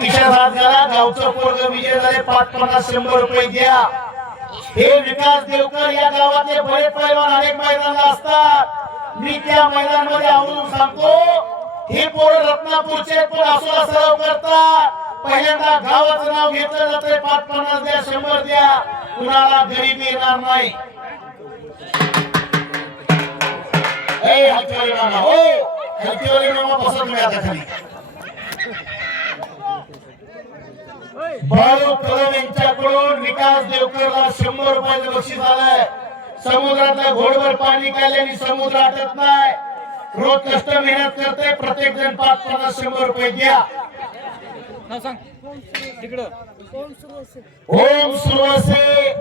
खिशात हात घाला, गावचं पोरग विजय झाले, 550-100 रुपये द्या. हे विकास देवकर या गावातले बरेच पैलवान अनेक मैदानाला असतात. मी त्या मैदानामध्ये आवरून सांगतो, हे पोर रत्नापूरचे पण असो सराव करतात. पहिल्यांदा गावाचं नाव घेतलं जातं, 550 द्या, 100 द्या, कुणाला गरीबी येणार नाही. हलकीवाली मामा, हो हलकीवाली मामा बसत मी आता खाली. बाळू कदम यांच्याकडून विकास देवकरला 100 रुपयाचं बक्षीस आलंय. समुद्रातलं घोडभर पाणी काढल्याने समुद्र आटत नाही. रोज कष्ट मेहनत करते, प्रत्येक जण 550-100 रुपये द्या. ओम सुरवसे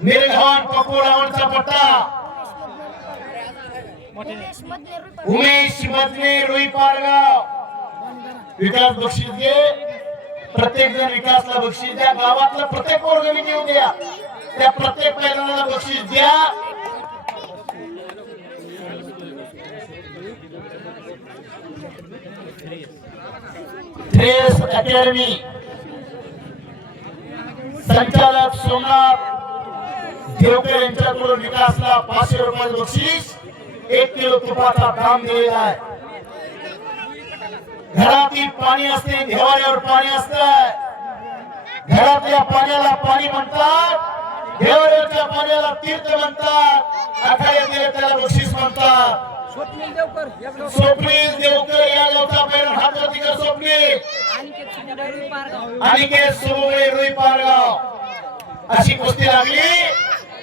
मिरघान पकोडावरचा पट्टा, उमेश मदने रुई पारगाव. विकास बक्षीस घे, प्रत्येक जण विकासला बक्षीस द्या. गावातलं प्रत्येक वर्गणी घेऊ द्या, त्या प्रत्येक पैलवानाला बक्षीस द्या. थ्रेस अकॅडमी संचालक सोमनाथ देवकर यांच्याकडून विकासला 500 रुपयाचं बक्षीस, 1 किलो तुपाचा दाम दिलेला आहे. घरातील पाणी असते, देवाऱ्यावर पाणी असतं. घरातल्या पाण्याला पाणी म्हणतात, देवाऱ्याच्या पाण्याला तीर्थ म्हणतात, आखाड्यात त्याला बक्षीस म्हणतात. स्वप्नील देवकर या गावचा पैलवान, हात वरती कर स्वप्नील. अनिकेत सुबोळे रुई पारगाव. अशी कुस्ती लागली,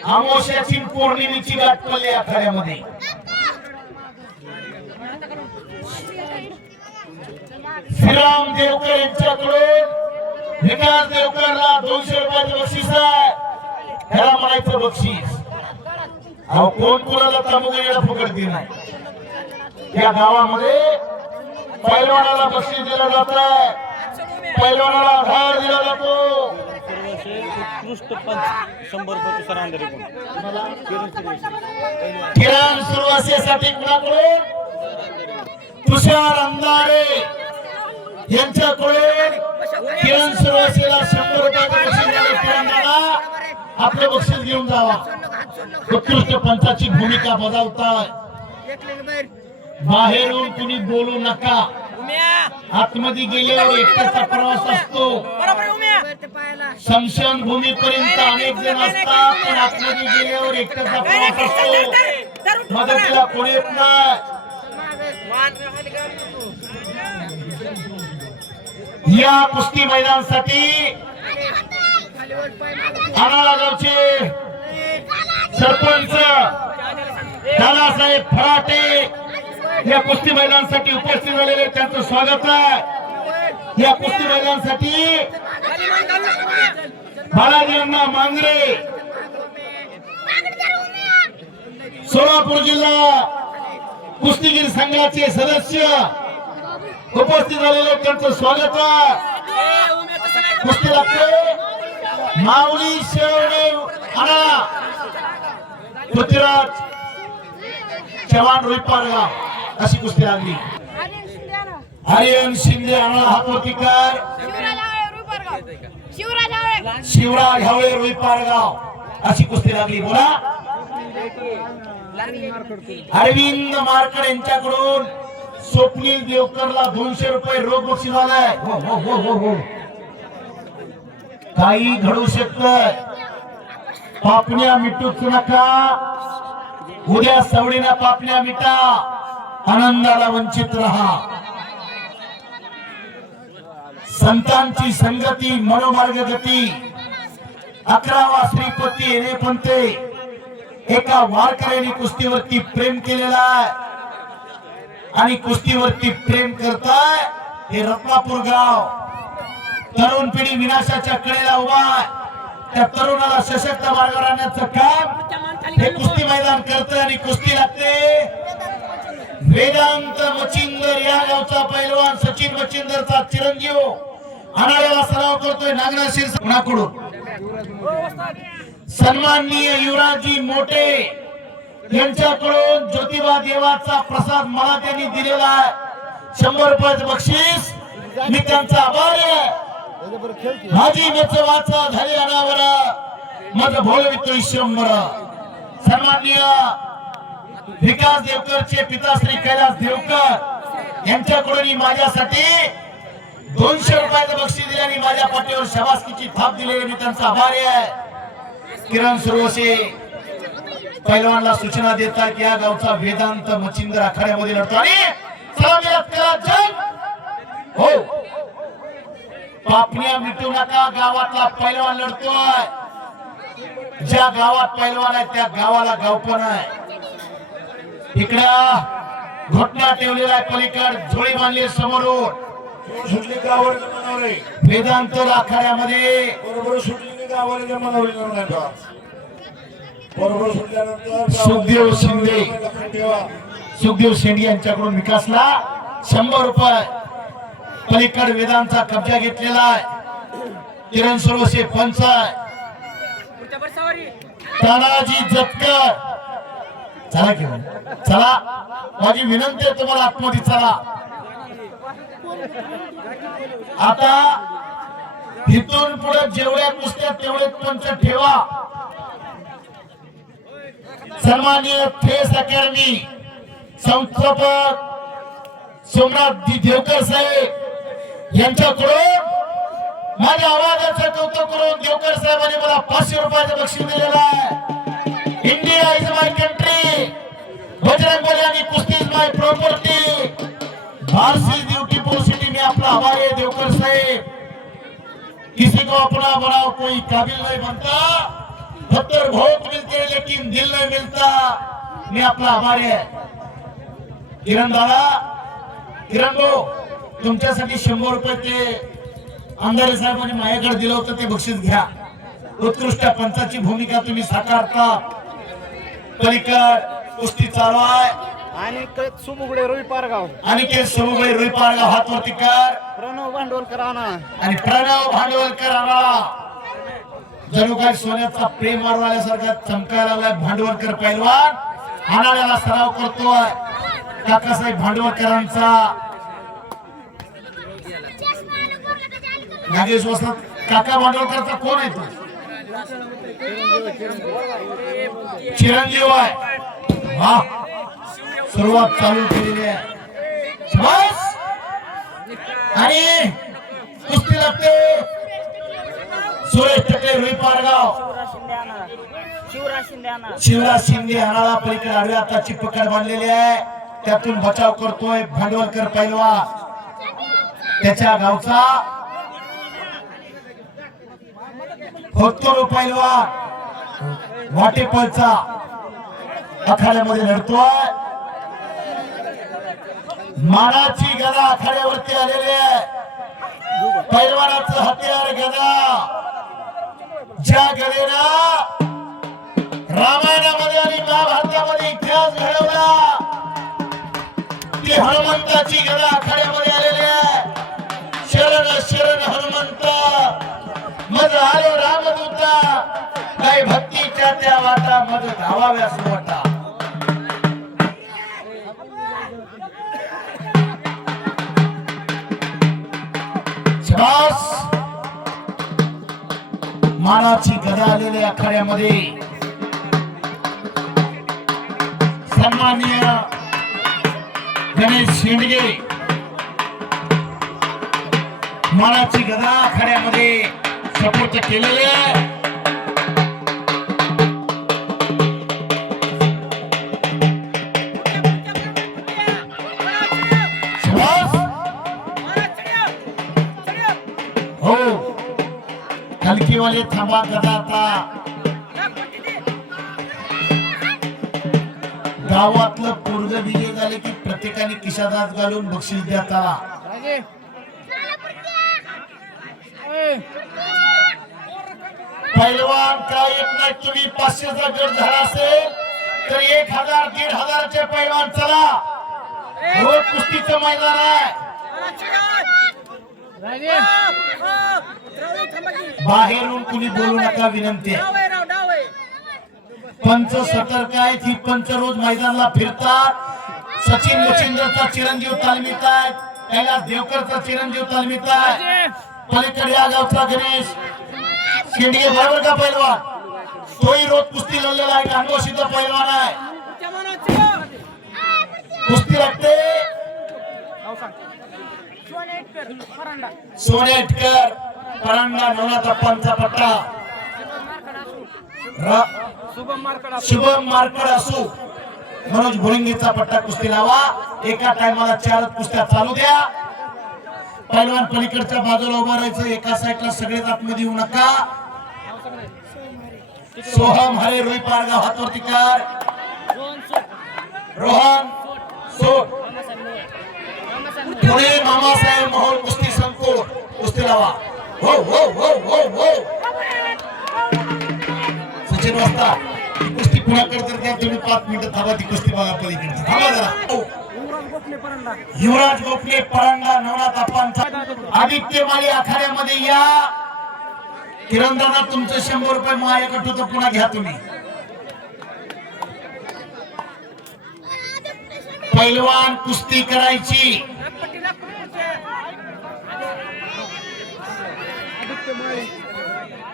अमावस्याची पौर्णिमेची गाठ पडली आखाड्यामध्ये. श्रीराम देवकर यांच्याकडून विकास देवकरला 200 रुपयाचं बक्षीस आहे. ह्याला म्हणायचं बक्षीस. अहो कोण कोणाला तामुगीला फुकट देत नाही. या गावामध्ये पैलवानाला बक्षीस दिलं जातं, पैलवानाला आधार दिला जातो. उत्कृष्ट पंच 100 रुपये सरांदरी किरण सुरवासेसाठी कुणाकडून? तुषार अंधारे यांच्याकडून किरण सुरवासेला 100 रुपयाचं बक्षीस दिलं. किरणला आपलं बक्षीस घेऊन जावा. उत्कृष्ट पंचाची भूमिका बजावताय. बाहेरून कुणी बोलू नका. आतमध्ये गेल्यावर एकट्याचा प्रवास असतो. शमशान भूमीपर्यंत अनेक जण असतात, पण आतमध्ये गेल्यावर एकट्याचा प्रवास असतो. मदतीला कोणी येत नाही. या कुस्ती मैदानासाठी आनाळा गावचे सरपंच दादासाहेब फराटे या कुस्ती मैदानासाठी उपस्थित झालेले, त्यांचं स्वागत आहे. या कुस्ती मैदानासाठी बालाजी अण्णा मांगरे सोलापूर जिल्हा कुस्तीगीर संघाचे सदस्य उपस्थित झालेले, त्यांचं स्वागत आहे. कुस्ती लागते माऊली शेवणे आणा पृथ्वीराज चव्हाण रुई पारगाव. अशी कुस्ती लागली. आर्यन शिंदे आणा हातवतीकर, शिवराज हावळे रुई पारगाव. अशी कुस्ती लागली. बोला. अरविंद मारकड यांच्याकडून स्वप्नील देवकरला 200 रुपये रोख बक्षीस आलाय. हो हो हो हो हो. काही घडू शकतंय. पापण्या मिटूच नका. उद्या सवडीना पापण्या मिटा, आनंदाला वंचित रहा. संतांची संगती मनोमार्ग गती. 11वा श्रीपती येणे पंते एका वारकऱ्याने कुस्तीवरती प्रेम केलेला आहे आणि कुस्तीवरती प्रेम करताय हे रत्नापूर गाव. तरुण पिढी विनाशाच्या कडेला उभा आहे. त्या तरुणाला सशक्त मार्गावर आणण्याचं काम हे कुस्ती मैदान करतंय आणि कुस्ती लागते. वेदांत मचिंदर या गावचा पैलवान सचिन मचिंदरचा चिरंजीव आणाळ्याला सराव करतोय. नागनाशीर कुणाकडून सन्माननीय युवराजी मोठे यांच्याकडून ज्योतिबा देवाचा प्रसाद मला त्यांनी दिलेला आहे. 100 रुपयाचं बक्षीस मी त्यांचा आभार आहे. माझी मेच वाचा झाली अनावर मज भोलवितो ईश्वंबर. सन्माननीय विकास देवकरचे पिता श्री कैलास देवकर यांच्याकडून माझ्यासाठी 200 रुपयाचं बक्षीस दिले आणि माझ्या पाठीवर शाबासकीची थाप दिली. मी त्यांचा आभारी आहे. किरण सुरवसे पैलवानला सूचना देतात की या गावचा वेदांत मच्छिंद्र आखाड्यामध्ये लढतो आणि हो पापण्या मिटू नका. गावातला पैलवान लढतोय. ज्या गावात पैलवान आहे त्या गावाला गाव पण आहे. इकडं घोटणा ठेवलेला आहे. पलीकड झोळी बांधली समोरून सुटली गावावर जमवले वेदांत आखाड्यामध्ये बरोबर सुटली गावावर जमवले बरोबर सुटल्यानंतर सुखदेव शिंदे लक्षात ठेवा. सुखदेव शेंडे यांच्याकडून विकासला 100 रुपये. पलीकड वेदांचा कब्जा घेतलेला आहे. किरण सुरवसे पंच आहे. तानाजी जतकर चला घेऊन चला. माझी विनंती आहे तुम्हाला आतमध्ये चला. आता इथून पुढे जेवढ्या कुस्त्या तेवढे पंच ठेवा. सन्माननीय फेस अकॅडमी संस्थापक सोमनाथ देवकर साहेब यांच्याकडून माझ्या आवाजाचं कौतुक करून देवकर साहेबांनी मला 500 रुपयाचं बक्षीस दिलेलं आहे. India is my country. Bajrang Bali आणि कुस्ती is my property. Bharati beautiful city में आपका आभार है देवकर साहेब. किसी को अपना बनाओ कोई काबिल नहीं बनता. पत्थर बहुत मिलते हैं लेकिन दिल नहीं मिलता. मी आपला आभारी आहे. किरण दादा किरण भाऊ तुमच्यासाठी 100 रुपये ते अंधारे साहेबांनी माझ्याकडे दिलं होतं ते बक्षीस घ्या. उत्कृष्ट पंचाची भूमिका तुम्ही साकारता. पलीकड कुस्ती चालू आहे. आणि सुमुगडे रोई पारगाव आणि के सोमुगळे रुई पारगाव हात वरती कर. प्रणव भांडवलकर आणा आणि प्रणव भांडवलकर आला. जणू काय सोन्याचा प्रेम मारवाल्यासारखा चमकायला लागलाय भांडवलकर पैलवान. हाणाऱ्याला सराव करतोय. काकासाहेब भांडवलकरांचा नागेश वसंत काका भांडवलकरचा कोण आहे तो? चिरंजीव आहे. वाह सुरुवात चालू केलेली आहे. बस आणि कुस्ती लागते. सुरेश टकले रुई पारगाव शिवराज शिंदे हाणाला. पलीकडे आडव्या हाताची पकड बांधलेली आहे. त्यातून बचाव करतोय भांडवलकर पैलवान. त्याच्या गावचा होतो पैलवान वाटेपळचा आखाड्यामध्ये लढतोय. मानाची गदा आखाड्यावरती आलेली आहे. पैलवानाचं हत्यार गदा. ज्या गदेला रामायणामध्ये आणि महाभारतामध्ये इतिहास घडवला ती हनुमंताची गदा आखाड्यामध्ये आलेली आहे. शरण शरण हनुमंत मज आलो रामदूता. काही भक्तीच्या त्या वाटा मज धावाव्या सुवाटा. मानाची गदा आलेल्या आखाड्यामध्ये सन्माननीय गणेश शेंडगे मानाची गदा आखाड्यामध्ये सपोर्ट केलेले आहे. हो हलकीवाले थांबा गदा. आता गावातलं पोरग विजय झाले की प्रत्येकाने खिशात हात घालून बक्षीस द्या. त्याला पैलवान काय येत नाही. तुम्ही 500चा गट झाला असेल तर 1000 1500चे पैलवान चला. रोज कुस्तीचं मैदान आहे. बाहेरून कुणी बोलू नका विनंती आहे. पंच सतर्क आहेत. ही पंच रोज मैदानाला फिरतात. सचिन मच्छिंद्रचा चिरंजीव तालमीत आहेत. कैलास देवकरचा चिरंजीव तालमीत आहे, पलीकडे या गावचा गणेश शेंडगे बरोबर का पैलवान, तोही रोज कुस्ती लढलेला आहे, कांडोशीचा पैलवान आहे, कुस्ती लागते सोनेटकर परांडा नवनाथ अप्पांचा पट्टा, शुभम मार्कड असू मनोज भोळिंगीचा पट्टा, कुस्ती लावा, एका टायमाला 4 कुस्त्या चालू द्या, पैलवान पलीकडच्या बाजूला उभा राहायचं, एका साईडला सगळेच आतमध्ये येऊ नका, सोहम हरे रुई पारगाव हातवरती कर, रोहन सोट पुणे मामासाहेब मोहोळ कुस्ती संकुल, कुस्ती लावा, हो हो हो हो हो सचिन वाजता कुस्ती पुण्याकडे तर त्या तुम्ही 5 मिनिटं थांबा, ती कुस्ती बघा पलीकडे थांबा जरा, युवराज गोपले परांडा नवनाथ अप्पांचा, आदित्य माळी आखाड्यामध्ये या, किरणदादा तुमचं 100 रुपये माझ्याकडे होतं, पुन्हा घ्या तुम्ही, पैलवान कुस्ती करायची,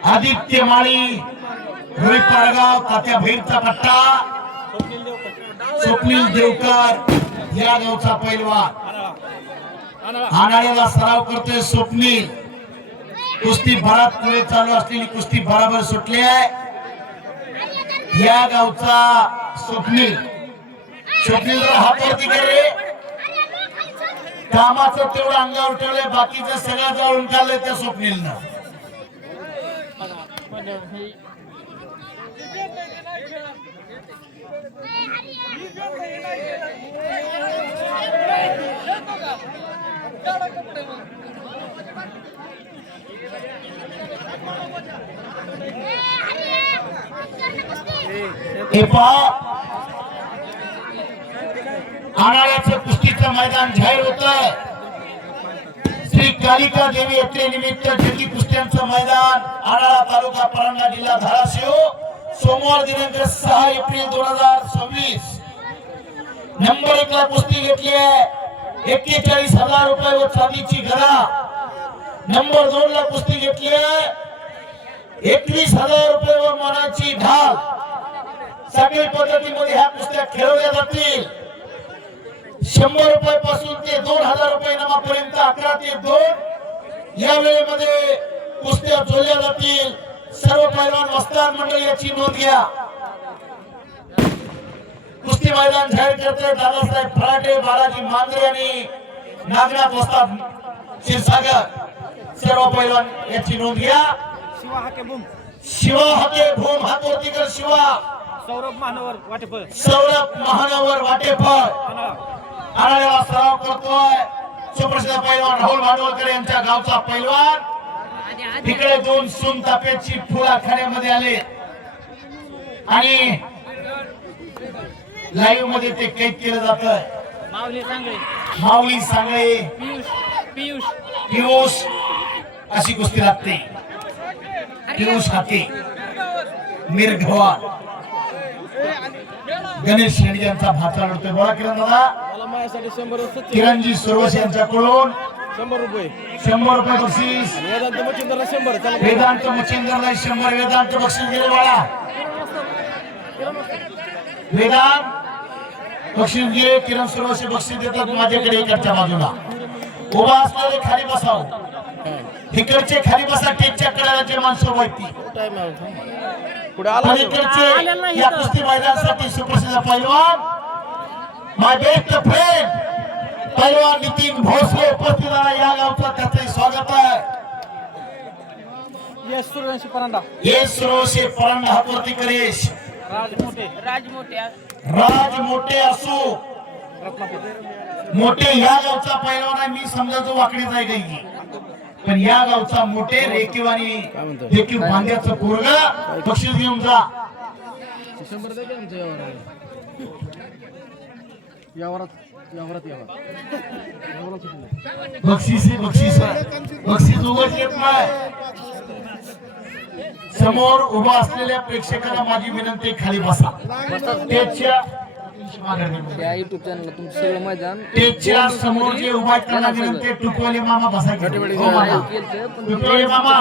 आदित्य माळी रोहित पारगाव तात्या भैरचा पट्टा, स्वप्नील देवकर या गावचा पैलवान, आणाळ्याला सराव करतोय स्वप्नील, कुस्ती भरात पुढे चालू असलेली कुस्ती बराबर सुटली आहे, या गावचा स्वप्नील, स्वप्नील हातवरती करे, कामाचं तेवढं अंगावर ठेवलंय, बाकीचं सगळं जाळून काढलंय त्या स्वप्नीलनं, आणाळ्याचं कुस्तीचं मैदान जाहीर होत आहे, श्री कालिका देवी यात्रेनिमित्त जंगी कुस्त्यांचं मैदान, आणाळा तालुका परांडा जिल्हा धाराशिव, सोमवार दिनांक 6 एप्रिल 2026, नंबर 1 ला कुस्ती घेतली आहे, 41,000 रुपये व चांदीची गदा, नंबर 2 ला कुस्ती घेतली आहे, 21,000 रुपये व मानाची ढाल, सगळी पद्धतीमध्ये ह्या कुस्त्या खेळवल्या जातील, 100 रुपये पासून ते 2,000 रुपये नामापर्यंत 11 ते 2 या वेळेमध्ये कुस्त्या जोडल्या जातील, सर्व पैलवान वस्ताद मंडळी याची नोंद घ्या, कुस्ती मैदान जाहीर करते दादासाहेब फराटे, बालाजी मांजरे आणि नागनाथ वस्ताद क्षीरसागर, सर्व पैलवान याची नोंद घ्या, शिवा हाके भूम हातवरती कर, शिवा सौरभ महानवर वाटेफळ, सौरभ महानवर वाटेफळ आणाळ्याला सराव करतोय, सुप्रसिद्ध पैलवान राहुल भांडवलकर यांच्या गावचा पैलवान, तिकडे 2 सून तापेची फुल आखाड्यामध्ये आले आणि लाईव्ह मध्ये ते कैद केलं जात, माऊली सांगळे पियुष अशी कुस्ती लागते, पियुष हाके मिरघवा, गणेश शेंडगे यांचा भाचा लढतोय, बोला किरण दादा, किरणजी सुरवश यांच्याकडून 100 रुपये 100 रुपये बक्षीस, वेदांत मच्छिंद्रला 100, वेदांत मच्छिंद्रला 100 वेदांत बक्षीस गेले बाळा, वेदांत बक्षीस घे, किरण सुरवश बक्षीस देतात, माझ्याकडे इकडच्या बाजूला उभा असलेले खाली बसाव, इकडचे खाली बसा, टेकच्या कडेला जे माणसं माहिती, पलीकडचे या कुस्ती मैदानासाठी सुप्रसिद्ध पैलवान, माय बेस्ट फ्रेंड पैलवान नितीन भोसले उपस्थित आहे, या गावचं त्याचे स्वागत आहे, येस सुरवशी परांडा हातवरती करेश, राज मोठे असू मोठे या गावचा पैलवान आहे, मी समजायचो वाकडीच आहे काही, पण या गावचा मोठे रेखीव आणि रेखीव बांध्याचं पोरगा बक्षीस घेऊन जा, बक्षीस बक्षीस उगाच येत नाही, समोर उभा असलेल्या प्रेक्षकांना माझी विनंती, खाली बसा, त्याच्या बक्षीस माघारी त्या युट्यूब चॅनलला तुमचं सगळं मैदान त्याच्या समोर जे उभा करण्यात विनंती टुकवले मामा बसायचे हो मामा. टुकवले मामा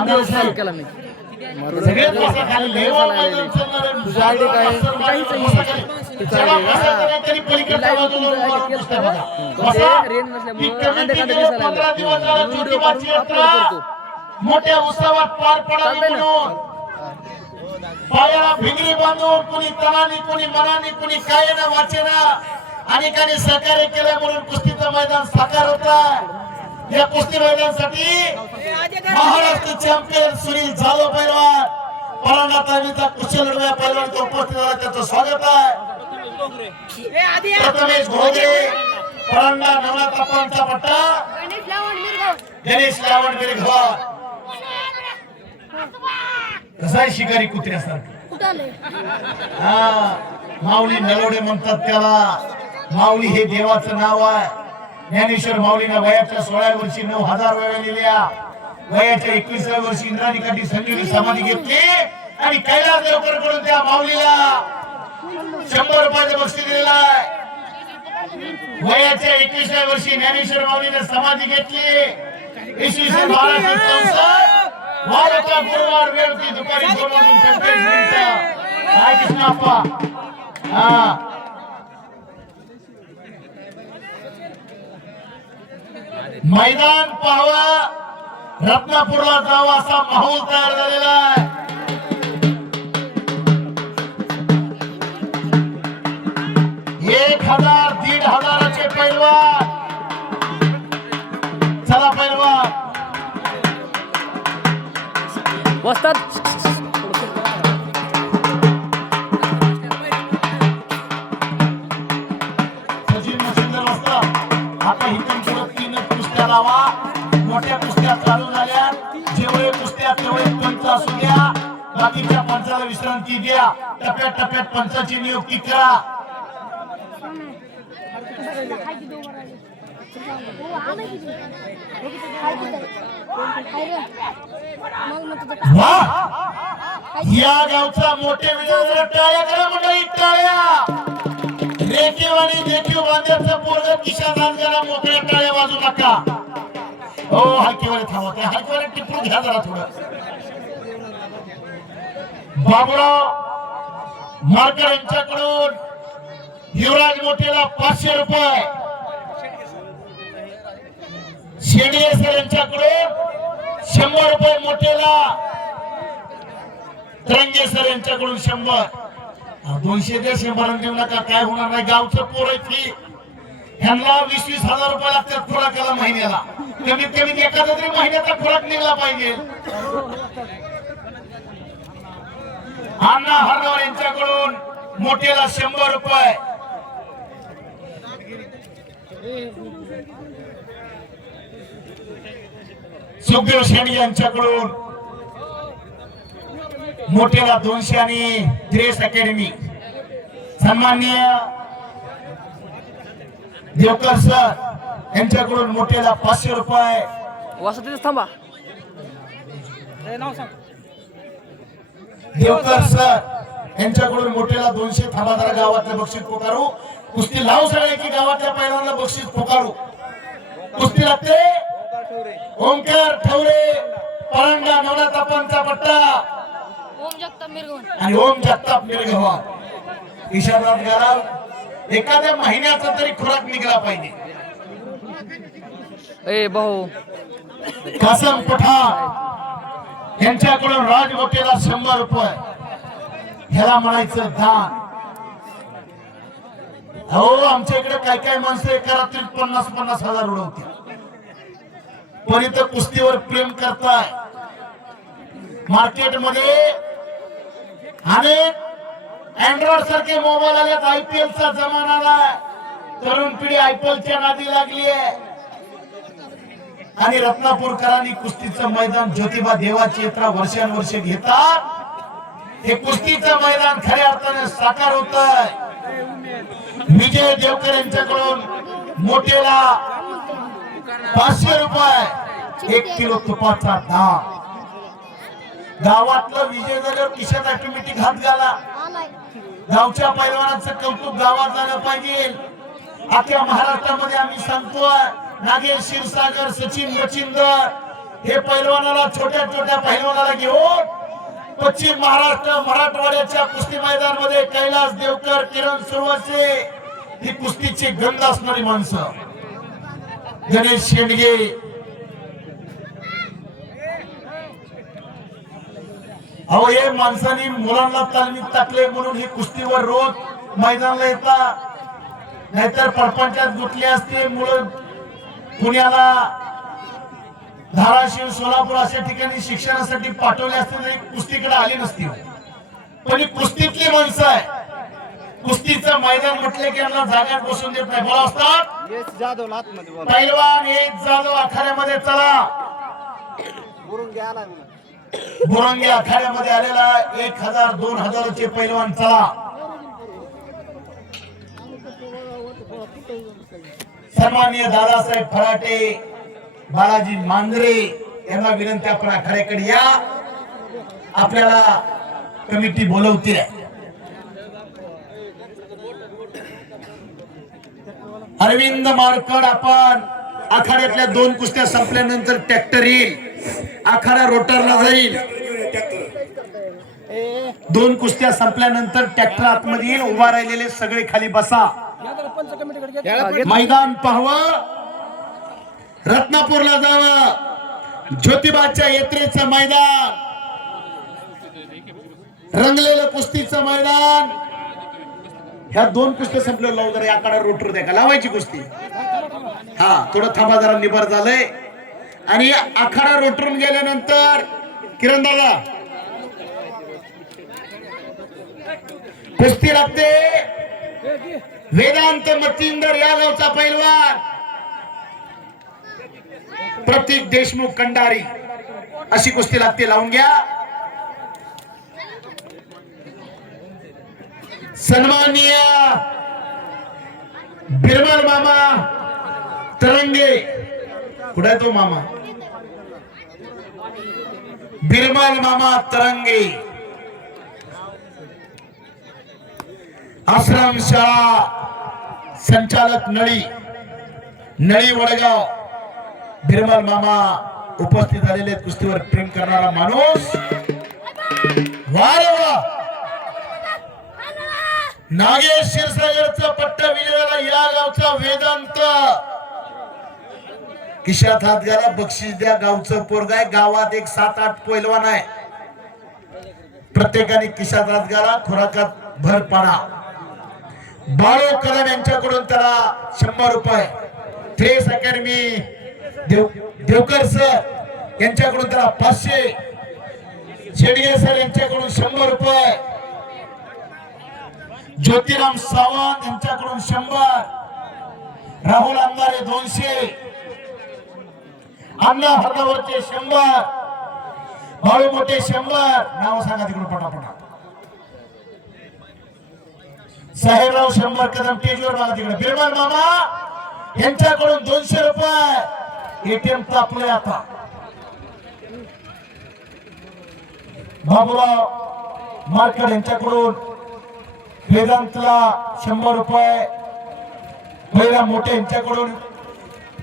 आंधळे साहेब केला मी सगळेच बसा खाली लेवल मैदान चालणार आहे. तुझा आयडी काय आहे? बसा खाली. जेव्हा बसायचं नाही तरी पलीकडच्या बाजूला उभं बसता बघा. बसा. रेंज नसल्यामुळं ही कमिटी अंधेखाली गेले दिसायला 15 दिवस झाले व्हिडिओ ज्योतिबाची काढून अपलोड यात्रा करतो. मोठ्या उत्सवात पार पडावी चालतंय ना? म्हणून पायाला भिंगरी बांधून कुणी तनानी कुणी मनानी कुणी कायेना वाचेना अनेकांनी सहकार्य केलं म्हणून कुस्तीचं मैदान साकार होत आहे. या कुस्ती मैदानासाठी महाराष्ट्र चॅम्पियन सुनील जाधव पैलवान परांडा तालमीचा कुशल लढवया पैलवान तो उपस्थित आहे. त्याचं स्वागत आहे. प्रथमेश घोगरे परांडा नवला तपांचा पट्टा गणेश लावण मिरघवा कसा आहे शिकारी कुत्र्यासारखं हा माऊली नलोडे म्हणतात त्याला. माऊली हे देवाचं नाव आहे. ज्ञानेश्वर माऊलीनं वयाच्या 16व्या वर्षी 9000 वेळा लिहिल्या. वयाच्या 21व्या वर्षी इंद्राणीकाठी संजीवनी समाधी घेतली आणि कैलास देवकर कडून त्या माऊलीला 100 रुपयाचं बक्षीस दिलेलं आहे. वयाच्या 21व्या वर्षी ज्ञानेश्वर माऊलीने समाधी घेतली. इसवी सन 1264 वारचा गुरुवार वेळ होती दुपारी 2 वाजून 45 मिनिटं. काय कृष्णाप्पा हा मैदान पाहावा रत्नापूरला जावा असा माहोल तयार झालेला आहे. एक 1000 1500चे पैलवान. चला पैलवान वस्ताद सचिन मशिंदर वाजता आता इथून पुढे 3 कुस्त्या लावा. मोठ्या कुस्त्या चालू झाल्या. जेवढे कुस्त्या तेवढे पंच असू द्या. बाकीच्या पंचाला विश्रांती द्या. टप्प्यात पंचाची नियुक्ती करा. वा या गावचा मोठे विजय टाळ्या करा मंडळी टाळ्या. रेखीव आणि देखीव बांध्याचं पोरग किशात हात करा. मोकळ्या टाळ्या वाजू नका. हो हायकीवर थांबा. त्या हायकीवर टिपून घ्या जरा थोडं. बाबूराव मारकर यांच्याकडून युवराज मोठेला 500 रुपये. शेडिये सर यांच्याकडून 100 रुपये मोठेला. तरंगे सर यांच्याकडून 100. 200 दे 100 देऊ नका. काय होणार नाही. गावचं पोर आहे ती. ह्यांना 20-20 हजार रुपये लागतात खुराकाला महिन्याला. कमीत कमी एखादा तरी महिन्याचा खुराक निघला पाहिजे. अण्णा हरनवर यांच्याकडून मोठेला 100 रुपये. सुखदेव शेंडे यांच्याकडून मोठेला 200 आणि ग्रेस अकॅडमी. सन्माननीय देवकर सर यांच्याकडून मोठेला 500 रुपये. वस्ताद थांबा नाव सांग. देवकर सर यांच्याकडून मोठेला 200. थांबा जरा गावातलं बक्षीस पुकारू. कुस्ती लावू सगळे की गावातल्या पहिल्यांदा बक्षीस पुकारू. कुस्ती लागते. ओंकार ठवरे परांडा नवला तापांचा पट्टा आणि ओम जगताप मिरगवा. ईशानाथ गाराव एखाद्या महिन्याचा तरी खुराक निघाला पाहिजे. ए भाऊ कासम पठाण यांच्याकडून राज मोठेला 100 रुपये. ह्याला म्हणायचं दान. हो आमच्या इकडे काय काय माणसं एका रात्रीत 50-50 हजार उडवतात. पण इथं कुस्तीवर प्रेम करताय. मार्केटमध्ये अनेक अँड्रॉइड सारखे मोबाईल आलेत. IPL चा जमाना आलाय. तरुण पिढी IPL च्या नादी लागली आहे. आणि रत्नापूरकरांनी कुस्तीचं मैदान ज्योतिबा देवाची यात्रा वर्षानुवर्ष घेतात. हे कुस्तीचं मैदान खऱ्या अर्थाने साकार होत आहे. विजय देवकर यांच्याकडून मोठेला 500 रुपये. 1 किलो तुपाचा दाब. गावातलं विजय झाल्यावर खिशात ऑटोमॅटिक हात घाला. गावच्या पैलवानाचं कौतुक गावात झालं पाहिजे. अख्ख्या महाराष्ट्रामध्ये आम्ही सांगतोय, नागेश क्षीरसागर, सचिन बचिंदर हे पैलवानाला, छोट्या छोट्या पैलवानाला घेऊन पश्चिम महाराष्ट्र मराठवाड्याच्या कुस्ती मैदानामध्ये कैलास देवकर, किरण सुरवसे ही कुस्तीची गंध असणारी माणसं. गणेश शेंडगे, अहो हे माणसांनी मुलांना तालमीत टाकले म्हणून ही कुस्तीवर रोज मैदानाला येतात. नाहीतर परपंचात गुंतले असते मुलं पुण्याला, धाराशिव, सोलापूर अशा ठिकाणी शिक्षणासाठी पाठवले असते तरी कुस्तीकडे आली नसती. पण ही कुस्तीतली माणसं आहे. कुस्तीचं मैदान म्हटले की यांना जाग्यात बसून देत नाही. बोला असतात येस जाधव आतमध्ये बोला. पैलवान एक जाधव आखाड्यामध्ये चला. बोलून घ्या ना. बुरंगी आखाड्यामध्ये आलेला 1000 2000चे पैलवान चला. सन्माननीय दादासाहेब फराटे, बालाजी मांजरे यांना विनंती, आपण आखाड्याकडे या. आपल्याला कमिटी बोलवते. अरविंद मारकड, आपण आखाड्यातल्या 2 कुस्त्या संपल्यानंतर ट्रॅक्टर येईल. आखाडा रोटरला जाईल. 2 कुस्त्या संपल्यानंतर ट्रॅक्टर आतमध्ये येईल. उभा राहिलेले सगळे खाली बसा. मैदान पाहावं, रत्नापूरला जावं. ज्योतिबाच्या यात्रेचं मैदान, रंगलेलं कुस्तीचं मैदान. ह्या 2 कुस्त्या संपल्या लावू जरा. आखाडा रोटर द्या का लावायची कुस्ती. हा थोडं थांबा, जरा निबर झालंय. आणि आखाडा रोटरून गेल्यानंतर किरण दादा कुस्ती लागते. वेदांत मच्छिंदर या गावचा पैलवान, प्रतीक देशमुख कंडारी अशी कुस्ती लागते. लावून घ्या. सन्माननीय बिरमल मामा तरंगे, कुठे आहे तो मामा? बिरमल मामा तरंगे, आश्रम शाळा संचालक नळी, नळी वडगाव. बिरमल मामा उपस्थित झालेले, कुस्तीवर प्रेम करणारा माणूस. नागेश क्षीरसागरचा पट्टा विजयाला या गावचा वेदांत. खिशात हात घाला, बक्षीस द्या. गावचं पोरग आहे. गावात एक 7-8 पैलवान आहे. प्रत्येकाने खिशात हात घाला, खुराकात भर पाडा. बाळू कदम यांच्याकडून त्याला 100 रुपये. थ्रेस अकॅडमी देवकर सर यांच्याकडून त्याला 500. शेडगे सर यांच्याकडून 100 रुपये. ज्योतिराम सावंत यांच्याकडून 100. राहुल अंगारे 200. अण्णा हरदावरचे 100. बाळू मोठे 100. नाव सांगा तिकडून पटापटा. साहेबराव 100. कदम टेजवर बघा तिकडे. बिरमल मामा यांच्याकडून 200 रुपये. एटीएम तापले आता. बाबूराव मार्कड यांच्याकडून वेदांतला 100 रुपये. भैरा मोठे यांच्याकडून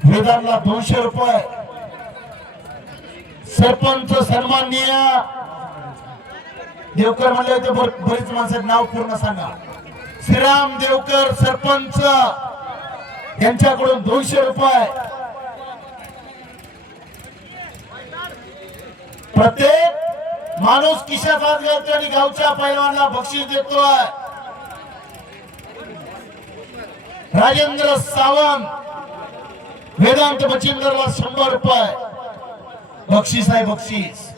वेदांतला 200 रुपये. सरपंच सन्माननीय देवकर म्हणले होते, बरीच माणसं, नाव पूर्ण सांगा. श्रीराम देवकर सरपंच यांच्याकडून 200 रुपये. प्रत्येक माणूस खिशात हात घालतो आणि गावच्या पैलवानला बक्षीस देतोय. राजेंद्र सावंत वेदांत मच्छिंदरला 100 रुपये बक्षीस आहे. बक्षीस.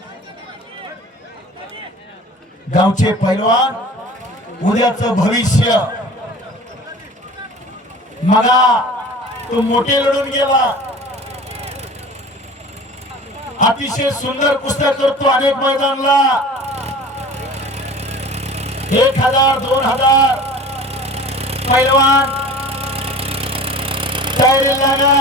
गावचे पैलवान, उद्याचं भविष्य. मला तो मोठे लढून गेला, अतिशय सुंदर कुस्त्या करतो अनेक मैदानला. 1000 2000 पैलवान तयारी लागा.